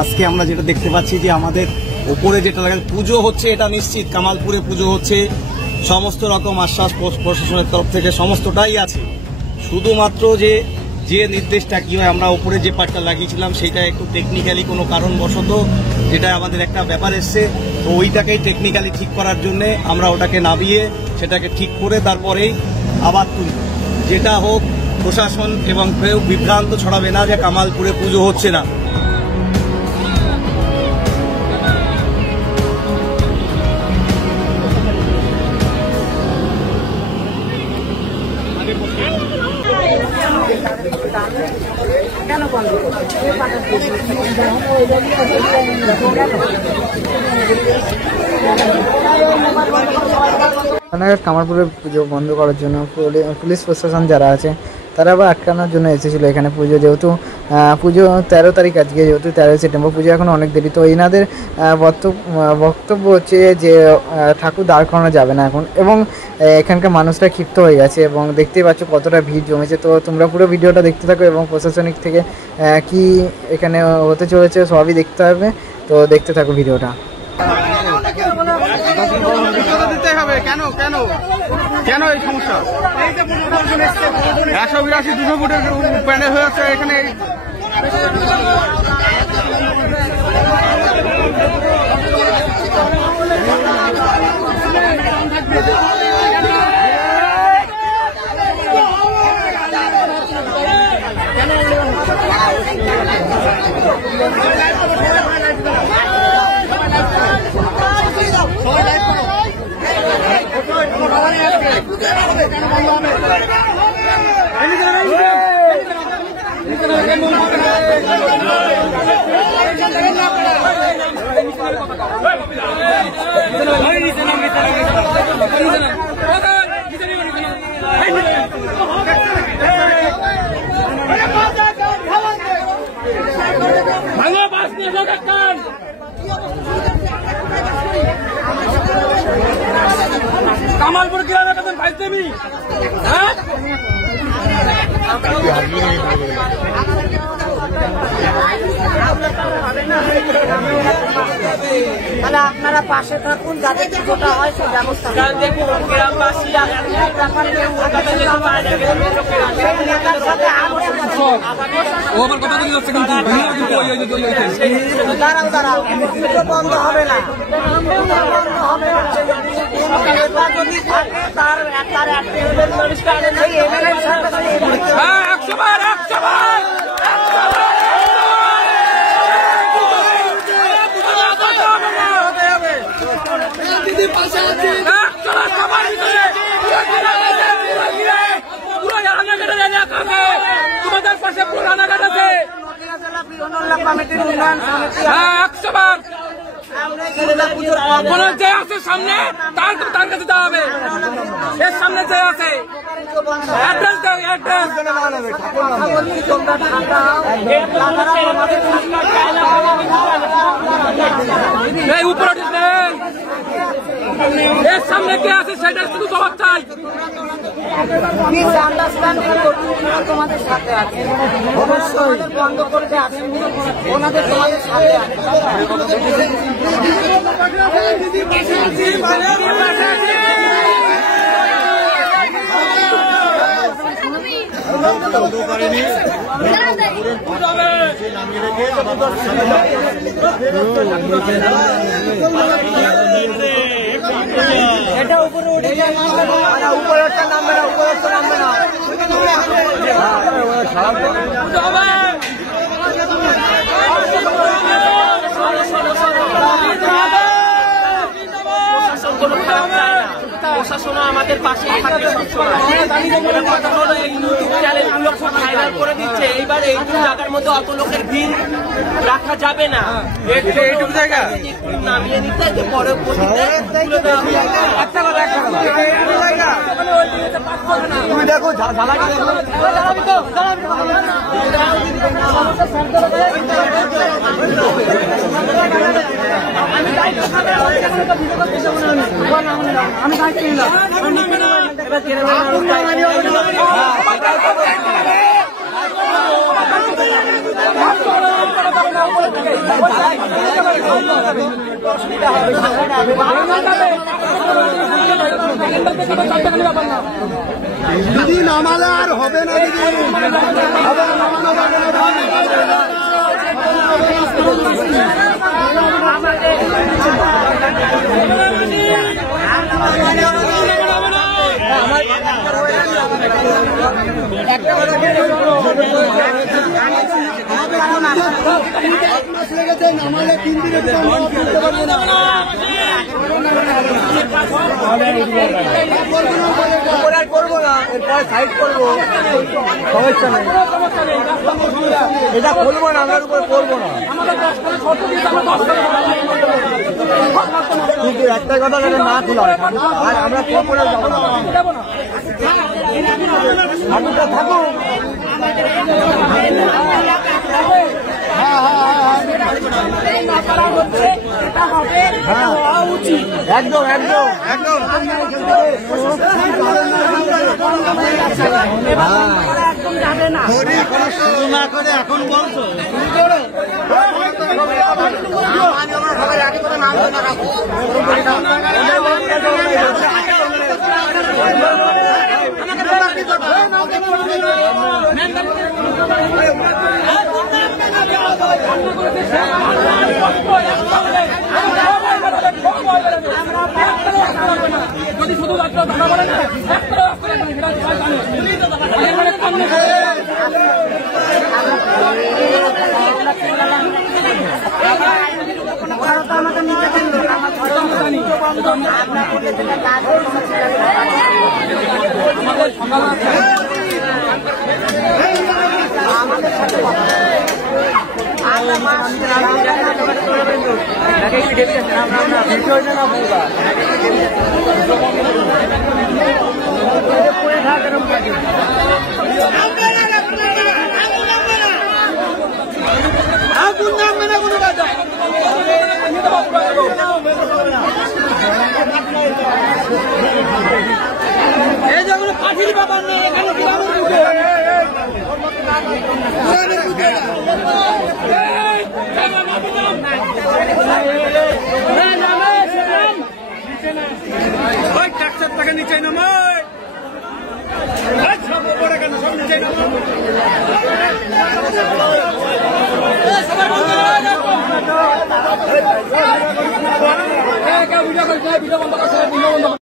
আজকে আমরা যেটা দেখতে পাচ্ছি যে আমাদের উপরে যেটা পুজো হচ্ছে, এটা নিশ্চিত কামালপুরে পুজো হচ্ছে, সমস্ত রকম আশ্বাস প্রশাসনের তরফ থেকে সমস্তটাই আছে। শুধুমাত্র যে নির্দেশটা কি হয়, আমরা উপরে যে পাটটা লাগিয়েছিলাম সেটা একটু টেকনিক্যালি কোনো কারণবশত যেটা আমাদের একটা ব্যাপার এসছে, তো ওইটাকেই টেকনিক্যালি ঠিক করার জন্য আমরা ওটাকে নামিয়ে সেটাকে ঠিক করে তারপরেই আবার তুলি। যেটা হোক, প্রশাসন এবং কেউ বিভ্রান্ত ছড়াবে না যে কামালপুরে পুজো হচ্ছে না। কামালপুরে পুজো বন্ধ করার জন্য পুলিশ প্রশাসন যারা আছে তারা আবার আটকানোর জন্য এসেছিলো এখানে। পুজো যেহেতু পুজো 13 তারিখ, আজকে যেহেতু 13 সেপ্টেম্বর, পুজো এখন অনেক দেরি, তো এনাদের বক্তব্য হচ্ছে যে ঠাকুর দাঁড় করানো যাবে না এখন, এবং এখানকার মানুষরা ক্ষিপ্ত হয়ে গেছে এবং দেখতেই পাচ্ছ কতটা ভিড় জমেছে। তো তোমরা পুরো ভিডিওটা দেখতে থাকো এবং প্রশাসনিক থেকে কি এখানে হতে চলেছে সবই দেখতে হবে, তো দেখতে থাকো ভিডিওটা। কেন এই সমস্যা? 182 ফুটের প্যানেল হয়ে যাচ্ছে এখানে। কামালপুর গ্রামে কত ভাই দেবি, হ্যাঁ তাহলে আপনারা পাশে থাকুন, যাতে কিছুটা হয় সে ব্যবস্থা দেখুন। গ্রামবাসী দাঁড়াও, পুজো বন্ধ হবে না, যদি থাকে তার তোমাদের পাশে পুরানা ঘাট আছে, কমিটির উন্নয়ন সমিতি 100 বার যে আছে সামনে তার কাছে দেওয়া হবে। এর সামনে যে আছে অ্যাড্রেস দাও, অ্যাড্রেস এই উপরে এর সামনে কে আছে সেটা শুধু জবাব চাই। তোমাদের সাথে আছে, অবশ্যই বন্ধ করতে আসেন, ওনাদের তোমাদের সাথে আছে। এটা উপরে উঠে যায়, উপরে নামবে না, উপরে নামবে না। প্রশাসন আমাদের পাশে ভাইরাল করে দিচ্ছে। এইবার এইটুকু জায়গার মধ্যে অত লোকের ভিড় রাখা যাবে না, এইটুকু জায়গা নামিয়ে নিতে পরে তুমি দেখো আমি দায়িত্ব নিলাম। দিদি নামালে আর হবে না নামালে 3 দিনের করবো না, এরপরে সাইড করবো, সমস্যা নেই, এটা করবো না, আমরা উপরে করবো না। কিন্তু একটা কথা না খোলা আর আমরা করে যাবো না, ঠাকুরটা থাকুক। একদম একদম একদম শুরু না করে এখন বলছো যদি শুধু ধরা বলে না এই যেগুলো পাখির ব্যাপার নেই এখানে টাকা নিচে নামায় সব নিচে ভিডিও বন্ধ করছে ভিডিও বন্ধ